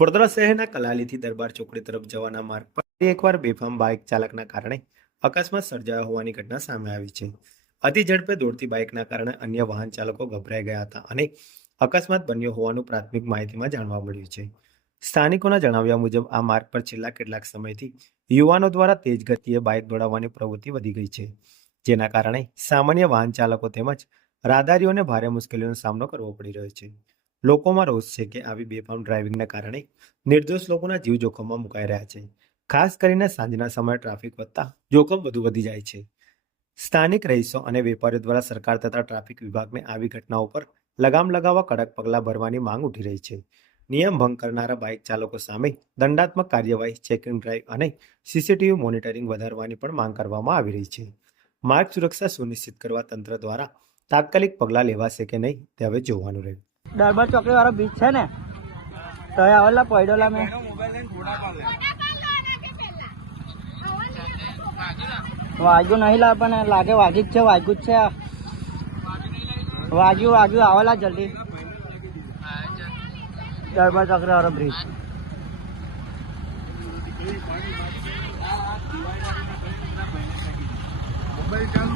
વડોદરા શહેરના કલાલીથી દરબાર ચોકડી તરફ જવાના માર્ગ પર ફરી એકવાર બેફામ બાઇક ચાલકના કારણે અકસ્માત સર્જાયો હોવાની ઘટના સામે આવી છે. અતિ ઝડપે દોડતી બાઇકના કારણે અન્ય વાહન ચાલકો ગભરાઈ ગયા હતા અને અકસ્માત બન્યો હોવાનું પ્રાથમિક માહિતીમાં જાણવા મળ્યું છે. સ્થાનિકોના જણાવ્યા મુજબ આ માર્ગ પર છેલ્લા કેટલાક સમયથી યુવાનો દ્વારા તેજ ગતિએ બાઇક દોડાવવાની પ્રવૃત્તિ વધી ગઈ છે, જેના કારણે સામાન્ય વાહન ચાલકો તેમજ રાહદારીઓને ભારે મુશ્કેલીનો સામનો કરવો પડી રહ્યો છે. લોકોમાં રોષ છે કે આવી બેફામ ડ્રાઇવિંગના કારણે નિર્દોષ લોકોના જીવ જોખમમાં મુકાઈ રહ્યા છે. ખાસ કરીને સાંજના સમયે ટ્રાફિક વધતા જોખમ વધુ વધી જાય છે. સ્થાનિક રહીશો અને વેપારીઓ દ્વારા સરકાર તથા ટ્રાફિક વિભાગને આવી ઘટનાઓ પર લગામ લગાવવા કડક પગલાં ભરવાની માંગ ઉઠી રહી છે. નિયમ ભંગ કરનારા બાઇક ચાલકો સામે દંડાત્મક કાર્યવાહી, ચેકિંગ ડ્રાઈવ અને સીસીટીવી મોનિટરિંગ વધારવાની પણ માંગ કરવામાં આવી રહી છે. માર્ગ સુરક્ષા સુનિશ્ચિત કરવા તંત્ર દ્વારા તાત્કાલિક પગલાં લેવાશે કે નહીં તે હવે જોવાનું રહ્યું. દરબાર ચોકડી વાળો બીચ છે ને, તો એ આવેલા પડેલા મેં વાગ્યું નહીં લા, પણ લાગે વાગી જ છે, વાગ્યું જ છે, વાગ્યું આવેલા જલ્દી. દરબાર ચોકડી વાળો બ્રિજ મોબાઈલ ચાલુ